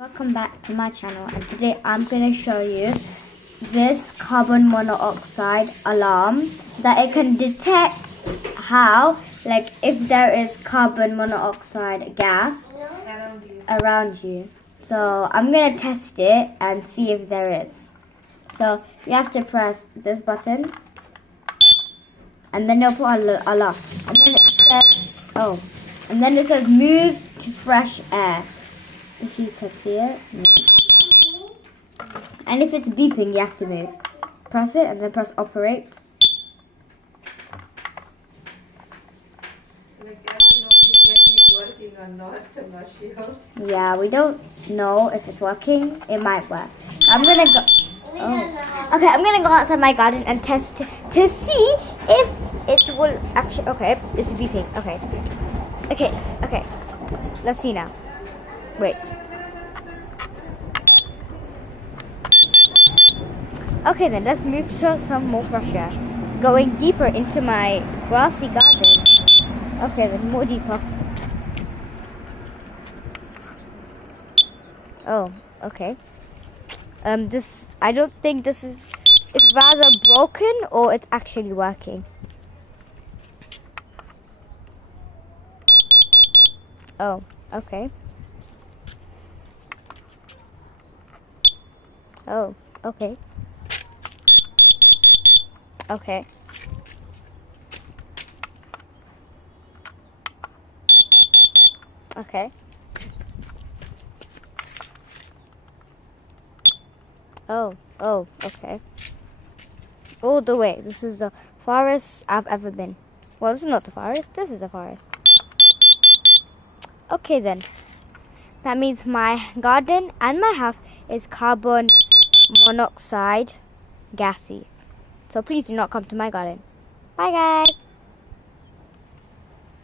Welcome back to my channel, and today I'm going to show you this carbon monoxide alarm that it can detect how, like, if there is carbon monoxide gas around you. So I'm going to test it and see if there is. So you have to press this button and then you'll put on alarm, and then it says move to fresh air. If you can see it. And if it's beeping, you have to move. Press it and then press operate. Yeah, we don't know if it's working. It might work. I'm gonna go. Oh. Okay, I'm gonna go outside my garden and test to see if it will actually. Okay, it's beeping. Okay. Let's see now. Wait. Okay then, let's move to some more fresh air. Going deeper into my grassy garden. Okay then, more deeper. Oh, okay. I don't think it's rather broken or it's actually working. Oh, okay. Oh, okay. Okay. Okay. Oh, okay. All the way. This is the farthest I've ever been. Well, this is not the forest. This is the forest. Okay then. That means my garden and my house is carbon monoxide gassy. So please do not come to my garden. Bye guys.